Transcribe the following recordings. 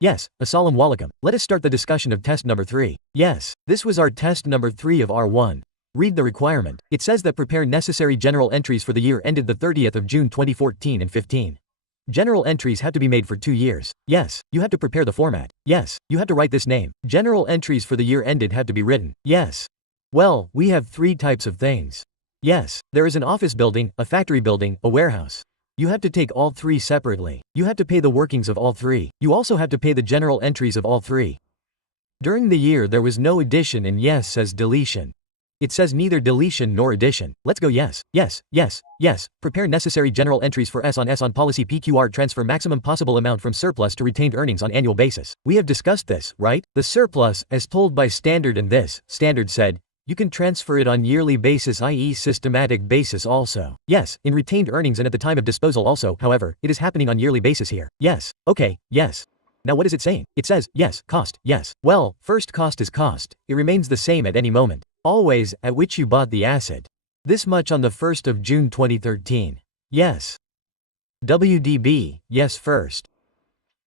Yes, Assalamu alaikum. Let us start the discussion of test number 3. Yes, this was our test number 3 of FAR1. Read the requirement. It says that prepare necessary general entries for the year ended the 30th of June 2014 and 15. General entries have to be made for 2 years. Yes, you have to prepare the format. Yes, you have to write this name. General entries for the year ended have to be written. Yes. Well, we have 3 types of things. Yes, there is an office building, a factory building, a warehouse. You have to take all 3 separately. You have to pay the workings of all 3. You also have to pay the general entries of all 3. During the year there was no addition and yes says deletion. It says neither deletion nor addition. Let's go yes, yes, yes, yes. Prepare necessary general entries for S on policy PQR transfer maximum possible amount from surplus to retained earnings on annual basis. We have discussed this, right? The surplus, as told by standard and this, standard said, you can transfer it on yearly basis i.e. systematic basis also. Yes, in retained earnings and at the time of disposal also, however, it is happening on yearly basis here. Yes, okay, yes. Now what is it saying? It says, yes, cost, yes. Well, first cost is cost. It remains the same at any moment. Always, at which you bought the asset. This much on the 1st of June 2013. Yes. WDB, yes first.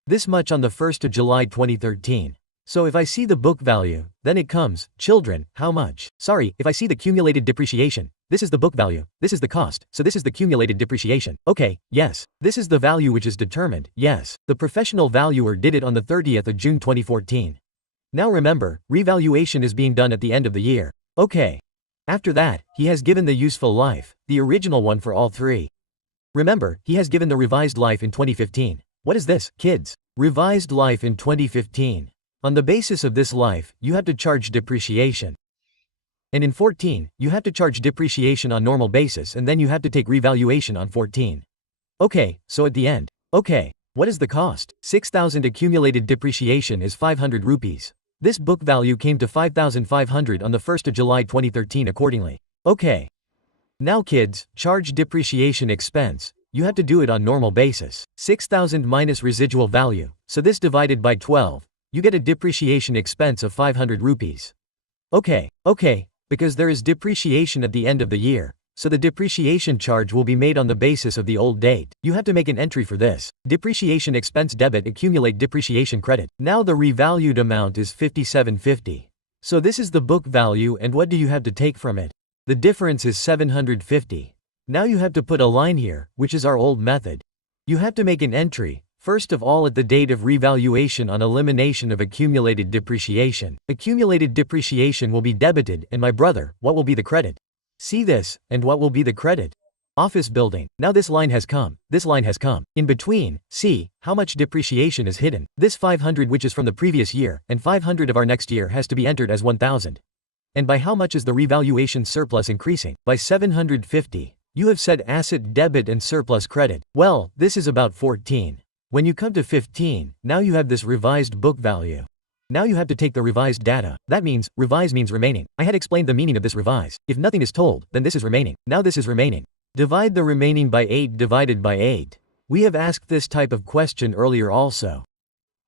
This much on the 1st of July 2013. So if I see the book value, then it comes, children, how much? Sorry, if I see the cumulated depreciation, this is the book value, this is the cost, so this is the cumulated depreciation. Okay, yes. This is the value which is determined, yes. The professional valuer did it on the 30th of June 2014. Now remember, revaluation is being done at the end of the year. Okay. After that, he has given the useful life, the original one for all 3. Remember, he has given the revised life in 2015. What is this, kids? Revised life in 2015. On the basis of this life, you have to charge depreciation. And in 14, you have to charge depreciation on normal basis and then you have to take revaluation on 14. Okay, so at the end. Okay. What is the cost? 6,000 accumulated depreciation is 500 rupees. This book value came to 5,500 on the 1st of July 2013 accordingly. Okay. Now kids, charge depreciation expense. You have to do it on normal basis. 6,000 minus residual value. So this divided by 12. You get a depreciation expense of 500 rupees. Okay. Because there is depreciation at the end of the year. So the depreciation charge will be made on the basis of the old date. You have to make an entry for this. Depreciation expense debit accumulate depreciation credit. Now the revalued amount is 5750. So this is the book value and what do you have to take from it? The difference is 750. Now you have to put a line here, which is our old method. You have to make an entry, first of all at the date of revaluation on elimination of accumulated depreciation. Accumulated depreciation will be debited and my brother, what will be the credit? See this, and what will be the credit? Office building. Now this line has come, this line has come. In between, see, how much depreciation is hidden. This 500 which is from the previous year, and 500 of our next year has to be entered as 1,000. And by how much is the revaluation surplus increasing? By 750. You have said asset debit and surplus credit. Well, this is about 14. When you come to 15, now you have this revised book value. Now you have to take the revised data. That means, revise means remaining. I had explained the meaning of this revise. If nothing is told, then this is remaining. Now this is remaining. Divide the remaining by 8 divided by 8. We have asked this type of question earlier also.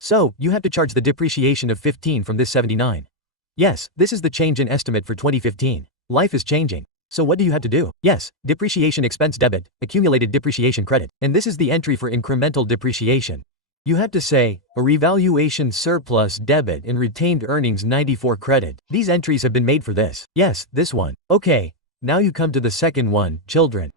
So, you have to charge the depreciation of 15 from this 79. Yes, this is the change in estimate for 2015. Life is changing. So what do you have to do? Yes, depreciation expense debit, accumulated depreciation credit. And this is the entry for incremental depreciation. You have to say, a revaluation surplus debit and retained earnings 94 credit. These entries have been made for this. Yes, this one. Okay. Now you come to the second one, children.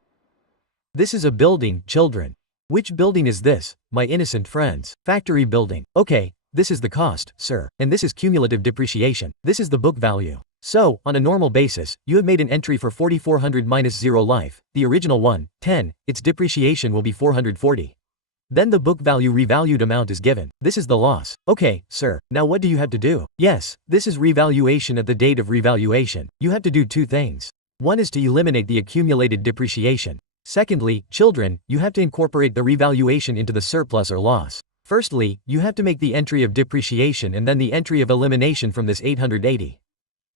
This is a building, children. Which building is this, my innocent friends? Factory building. Okay, this is the cost, sir. And this is cumulative depreciation. This is the book value. So, on a normal basis, you have made an entry for 4,400 minus 0 life, the original one, 10, its depreciation will be 440. Then the book value revalued amount is given. This is the loss. Okay, sir. Now what do you have to do? Yes, this is revaluation at the date of revaluation. You have to do 2 things. One is to eliminate the accumulated depreciation. Secondly, children, you have to incorporate the revaluation into the surplus or loss. Firstly, you have to make the entry of depreciation and then the entry of elimination from this 880.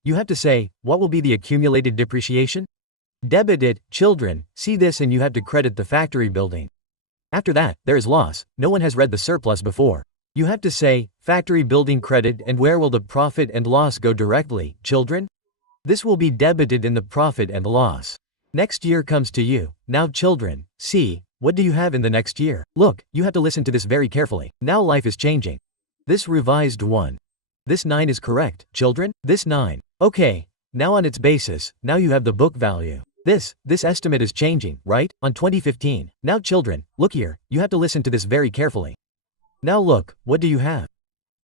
You have to say, what will be the accumulated depreciation? Debit it, children, see this and you have to credit the factory building. After that, there is loss. No one has read the surplus before. You have to say, factory building credit and where will the profit and loss go directly, children? This will be debited in the profit and loss. Next year comes to you. Now children, see, what do you have in the next year? Look, you have to listen to this very carefully. Now life is changing. This revised 1. This 9 is correct, children? This 9. Okay. Now on its basis, now you have the book value. This estimate is changing, right? On 2015. Now children, look here, you have to listen to this very carefully. Now look, what do you have?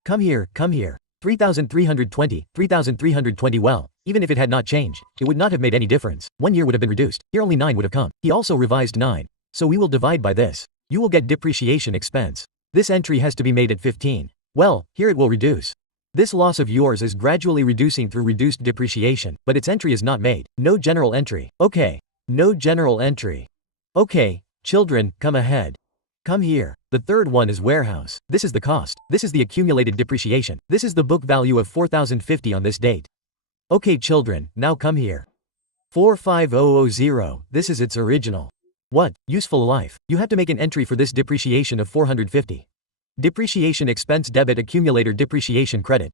Come here, come here. 3,320, 3,320 well, even if it had not changed, it would not have made any difference. 1 year would have been reduced, here only 9 would have come. He also revised 9. So we will divide by this. You will get depreciation expense. This entry has to be made at 15. Well, here it will reduce. This loss of yours is gradually reducing through reduced depreciation, but its entry is not made. No general entry. Okay. No general entry. Okay, children, come ahead. Come here. The third one is warehouse. This is the cost. This is the accumulated depreciation. This is the book value of 4,050 on this date. Okay children, now come here. 45000, this is its original. What? Useful life. You have to make an entry for this depreciation of 450. Depreciation expense debit accumulator depreciation credit.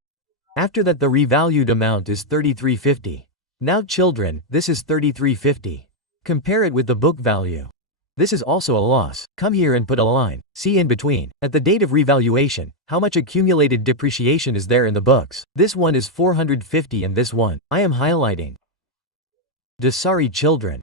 After that the revalued amount is 3350. Now children, this is 3350. Compare it with the book value. This is also a loss. Come here and put a line. See in between. At the date of revaluation, how much accumulated depreciation is there in the books? This one is 450 and this one. I am highlighting. Sorry children.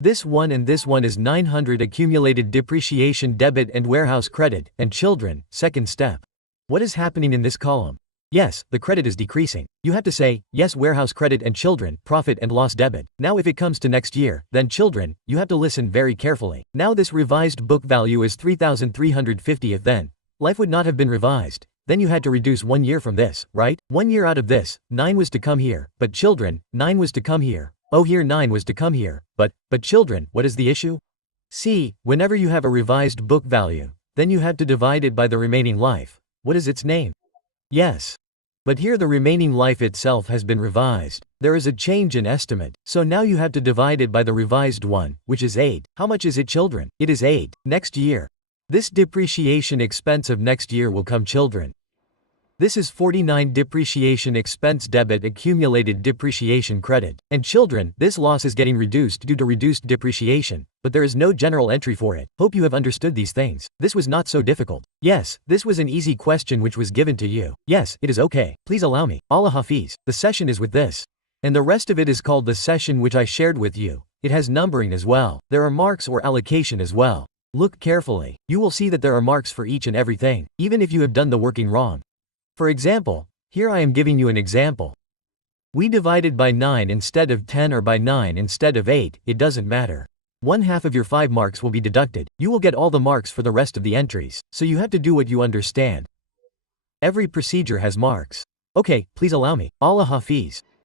This one and this one is 900 accumulated depreciation debit and warehouse credit, and children, second step. What is happening in this column? Yes, the credit is decreasing. You have to say, yes warehouse credit and children, profit and loss debit. Now if it comes to next year, then children, you have to listen very carefully. Now this revised book value is 3,350 if then. Life would not have been revised. Then you had to reduce 1 year from this, right? 1 year out of this, 9 was to come here, but children, 9 was to come here. Oh here 9 was to come here, but children, what is the issue? See, whenever you have a revised book value, then you have to divide it by the remaining life. What is its name? Yes. But here the remaining life itself has been revised. There is a change in estimate, so now you have to divide it by the revised one, which is 8. How much is it children? It is 8. Next year. This depreciation expense of next year will come children. This is 49 depreciation expense debit accumulated depreciation credit. And children, this loss is getting reduced due to reduced depreciation, but there is no general entry for it. Hope you have understood these things. This was not so difficult. Yes, this was an easy question which was given to you. Yes, it is okay. Please allow me. Allah Hafiz. The session is with this. And the rest of it is called the session which I shared with you. It has numbering as well. There are marks or allocation as well. Look carefully. You will see that there are marks for each and everything, even if you have done the working wrong. For example, here I am giving you an example. We divided by 9 instead of 10 or by 9 instead of 8, it doesn't matter. 1/2 of your 5 marks will be deducted. You will get all the marks for the rest of the entries, so you have to do what you understand. Every procedure has marks. Okay, please allow me. Allah Hafiz.